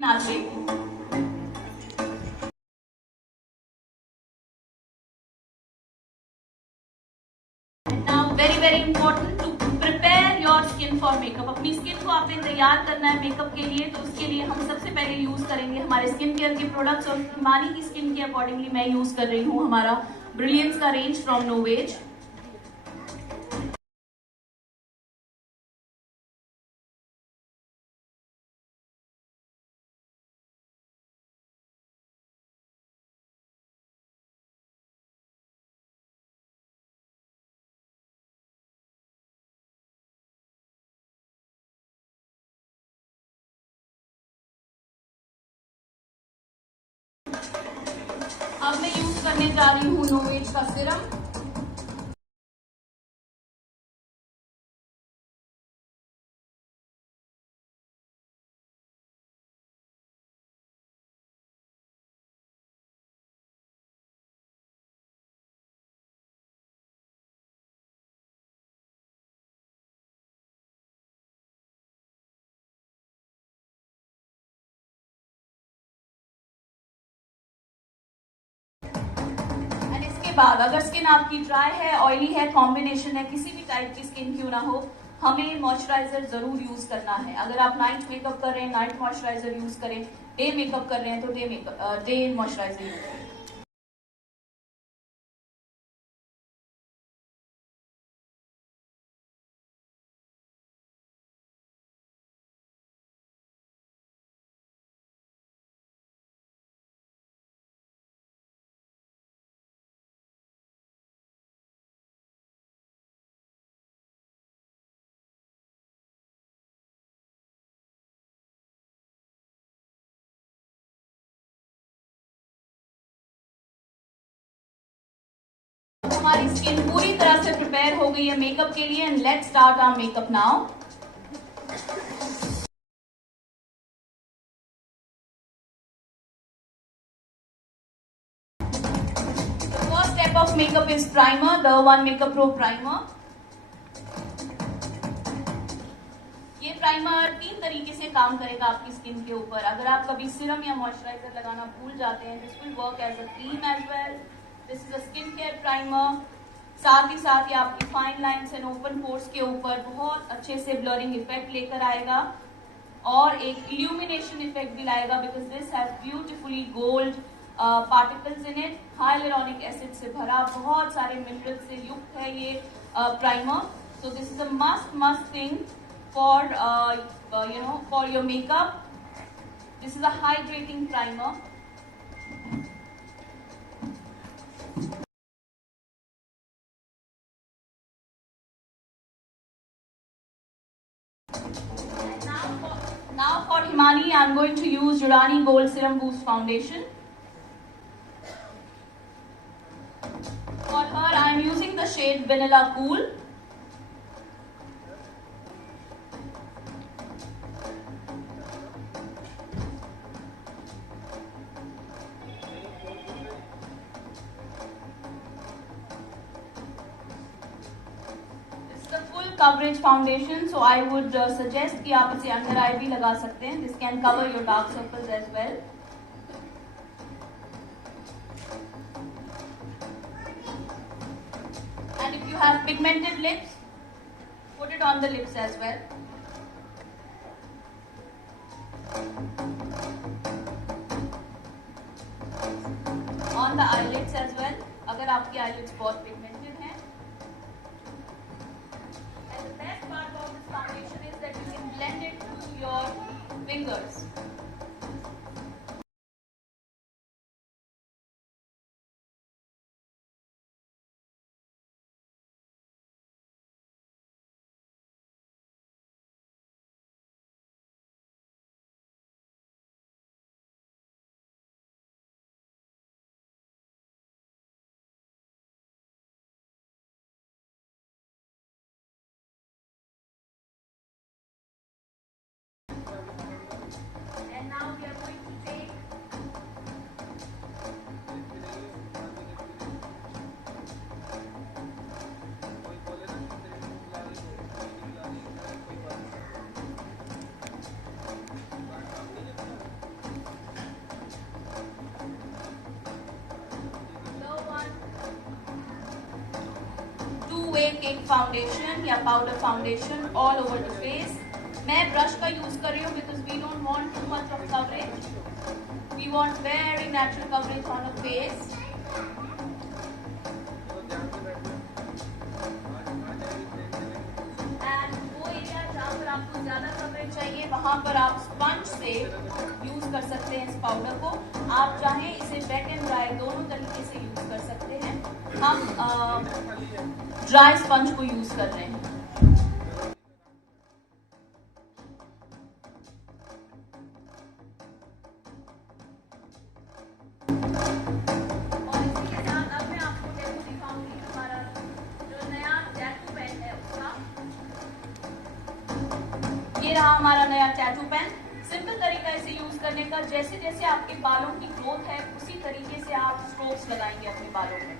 Nashik. And now very important to prepare your skin for makeup. अपनी स्किन को आपने तैयार करना है मेकअप के लिए, तो उसके लिए हम सबसे पहले यूज करेंगे हमारे स्किन केयर के प्रोडक्ट्स। और हिमानी की स्किन के अकॉर्डिंगली मैं यूज कर रही हूँ हमारा ब्रिलियंस का रेंज फ्रॉम नोवेज। अब मैं यूज करने जा रही हूँ नोवेज का सिरम। बाद अगर स्किन आपकी ड्राई है, ऑयली है, कॉम्बिनेशन है, किसी भी टाइप की स्किन क्यों ना हो, हमें मॉइस्चराइजर जरूर यूज करना है। अगर आप नाइट मेकअप कर रहे हैं, नाइट मॉइस्चराइजर यूज करें। डे मेकअप कर रहे हैं तो डे मॉइस्चराइजर यूज करें। हमारी स्किन पूरी तरह से प्रिपेयर हो गई है मेकअप के लिए। And let's start our makeup now. The first step of makeup is primer, the One Makeup Pro primer. ये प्राइमर 3 तरीके से काम करेगा आपकी स्किन के ऊपर। अगर आप कभी सिरम या मॉइस्चराइजर लगाना भूल जाते हैं, this will work as a cream as well. This is a skin care primer. साथ ही साथ ये आपकी fine lines and open pores के ऊपर बहुत अच्छे से ब्लरिंग इफेक्ट लेकर आएगा और एक इल्यूमिनेशन इफेक्ट भी लाएगा, because this has beautifully gold particles in it. Hyaluronic acid से भरा, बहुत सारे मिनरल से युक्त है ये primer. So this is a must thing for your makeup. This is a hydrating primer. Now for Himani, I'm going to use Durani Gold Serum Boost Foundation. For her, I'm using the shade Vanilla Cool. Coverage foundation, so I would suggest कि आप इसे under eye भी लगा सकते हैं। This can cover your dark circles as well. And if you have pigmented lips, put it on the lips as well. On the eyelids as well, अगर आपकी आईलिड्स बहुत पिगमेंटेड हैं। Foundation is that you can blend it to your fingers. हुए cake foundation या powder foundation all over the face. मैं brush का use कर रही हूँ because we don't want too much of coverage, we want very natural coverage on the face. And वो area जहाँ पर आपको ज्यादा कवरेज चाहिए वहां पर आप स्पंज से यूज कर सकते हैं इस पाउडर को। आप चाहें इसे वेट एंड ड्राई दोनों तरीके से यूज कर सकते हैं। हम ड्राई स्पंज को यूज कर रहे हैं। और इसी के साथ अब मैं आपको टैटू दिखाऊंगी हमारा जो नया टैटू पेन है उसका। ये रहा हमारा नया टैटू पेन। सिंपल तरीका इसे यूज करने का, जैसे जैसे आपके बालों की ग्रोथ है उसी तरीके से आप स्ट्रोक्स लगाएंगे अपने बालों में।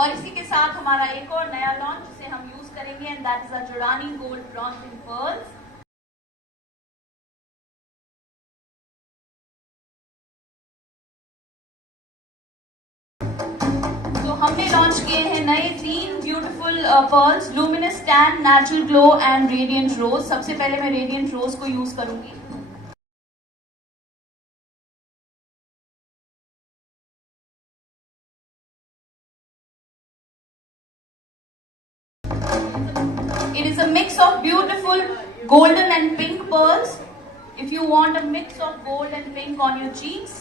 और इसी के साथ हमारा एक और नया लॉन्च जिसे हम यूज करेंगे एंड दैट इज अ जुड़ानी गोल्ड ब्रॉन्जिंग पर्ल्स। तो हमने लॉन्च किए हैं नए 3 beautiful pearls, luminous tan, natural glow and radiant rose. सबसे पहले मैं रेडियंट रोज को यूज करूंगी। It is a mix of beautiful golden and pink pearls. If you want a mix of gold and pink on your cheeks,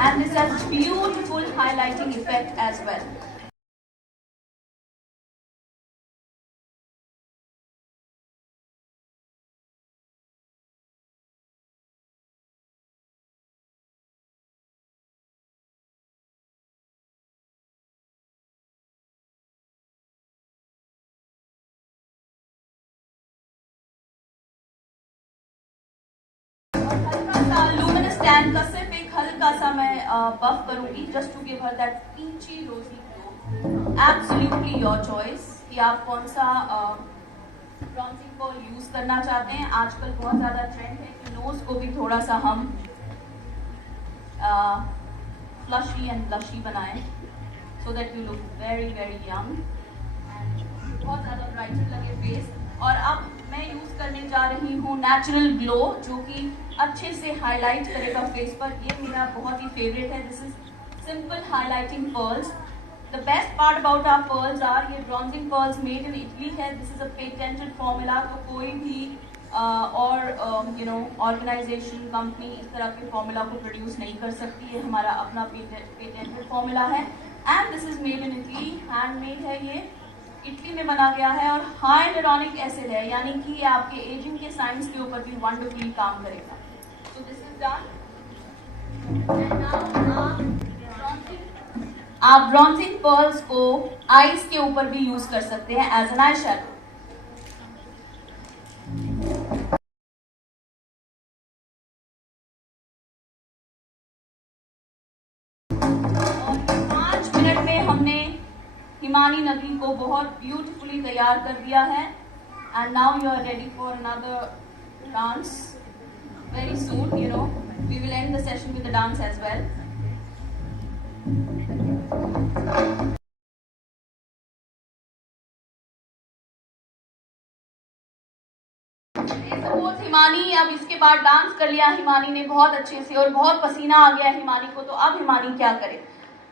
and this has beautiful highlighting effect as well. Luminous tan का सिर्फ एक हल्का सा मैं buff करूंगी just to give her that peachy rosy glow. Absolutely your choice कि आप कौन सा ब्रॉन्जिंग को यूज करना चाहते हैं। आजकल बहुत ज्यादा ट्रेंड है कि नोज को भी थोड़ा सा हम फ्लशी एंड ब्लशी बनाएं so that you look very very young and बहुत ज्यादा ब्राइटर लगे फेस। और अब मैं यूज करने जा रही हूँ नेचुरल ग्लो जो कि अच्छे से हाईलाइट करेगा फेस पर। ये मेरा बहुत ही फेवरेट है। This is simple highlighting pearls. The best part about our pearls are ये bronzing pearls made in Italy है। This is a patented formula. तो कोई भी और ऑर्गेनाइजेशन कंपनी इस तरह के फॉर्मूला को प्रोड्यूस नहीं कर सकती। ये हमारा अपना पेटेंटेड फॉर्मूला है and this is made in Italy. Handmade है, ये इटली में बना गया है और हाई हाइलुरोनिक एसिड है, यानी कि ये आपके एजिंग के साइंस के ऊपर भी वंडरफुली काम करेगा। So this is done and now आप ब्रॉन्जिंग पर्ल्स को आईज के ऊपर भी यूज कर सकते हैं एज एन आई शैडो। और 5 मिनट में हमने हिमानी नदी को बहुत ब्यूटीफुली तैयार कर दिया है and now you are ready for another dance very soon. We will end the session with the dance as well. Suppose Himani अब इसके बाद डांस कर लिया हिमानी ने बहुत अच्छे से और बहुत पसीना आ गया हिमानी को, तो अब हिमानी क्या करे?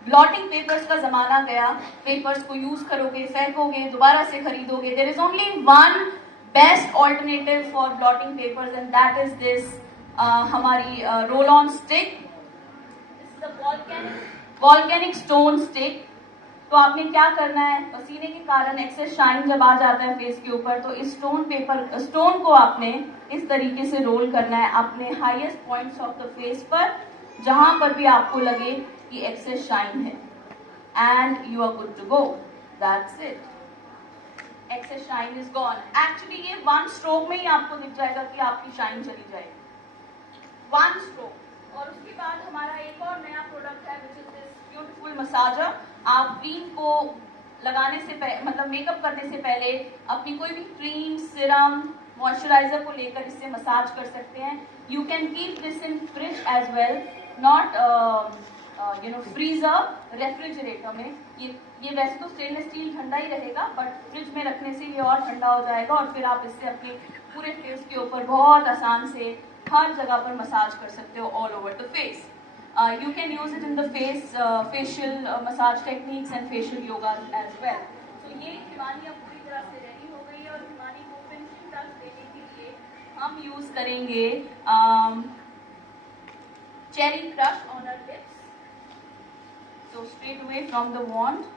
ब्लॉटिंग पेपर्स का जमाना गया। पेपर्स को यूज करोगे, फेंकोगे, दोबारा से खरीदोगे। There is only one best alternative for blotting papers, and that is this हमारी roll on stick. This is a volcanic stone stick. तो आपने क्या करना है, पसीने के कारण एक्सेस शाइन जब आ जाता है फेस के ऊपर, तो इस स्टोन को आपने इस तरीके से रोल करना है अपने highest points of the face पर, जहां पर भी आपको लगे कि एक्सेस शाइन है, and you are good to go. That's it. Excess shine is gone. Actually ये वन स्ट्रोक में ही आपको दिख जाएगा कि आपकी शाइन चली जाएगी. One stroke. और उसके बाद हमारा एक और नया प्रोडक्ट है which is this beautiful massager. आप क्रीम को लगाने से मतलब मेकअप करने से पहले अपनी कोई भी क्रीम, सिरम, मॉइस्चराइजर को लेकर इससे मसाज कर सकते हैं. You can keep this in fridge as well, not freezer, refrigerator में. ये वैसे तो स्टेनलेस स्टील ठंडा ही रहेगा, बट फ्रिज में रखने से ये और ठंडा हो जाएगा, और फिर आप इससे अपने पूरे फेस के ऊपर बहुत आसान से हर जगह पर मसाज कर सकते हो, all over the face. You can use it in the facial massage techniques and facial yoga as well. So ये हिमानी अब पूरी तरह से रेडी हो गई है, और हिमानी को फिनिशिंग टच देने के लिए हम यूज करेंगे cherry crush on her lips. So straight away from the wand.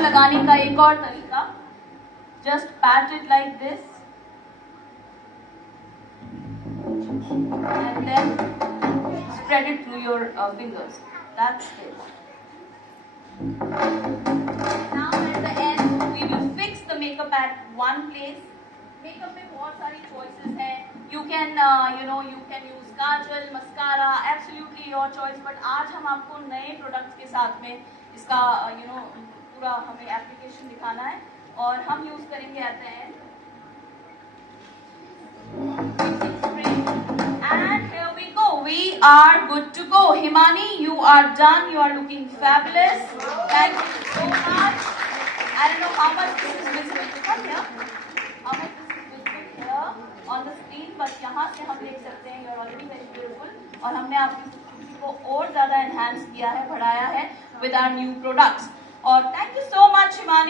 लगाने का एक और तरीका, just pat it like this and then spread it through your fingers. That's it. Now at the end we will fix the makeup at one place. Makeup में बहुत सारी choices हैं. You can use kajal, mascara, absolutely your choice. But आज हम आपको नए प्रोडक्ट्स के साथ में इसका पूरा हमें एप्लीकेशन दिखाना है, और हम यूज करेंगे eight the and. And here we go. We are good to go. Himani, you are done. You are looking fabulous. Thank you so much. I don't know how much this is visible. Come here. How much this is visible here on the screen, but यहाँ से हम देख सकते हैं. You are already very beautiful. और हमने आपकी beauty को और ज़्यादा enhance किया है, बढ़ाया है with our new products. और thank you so much, Himani.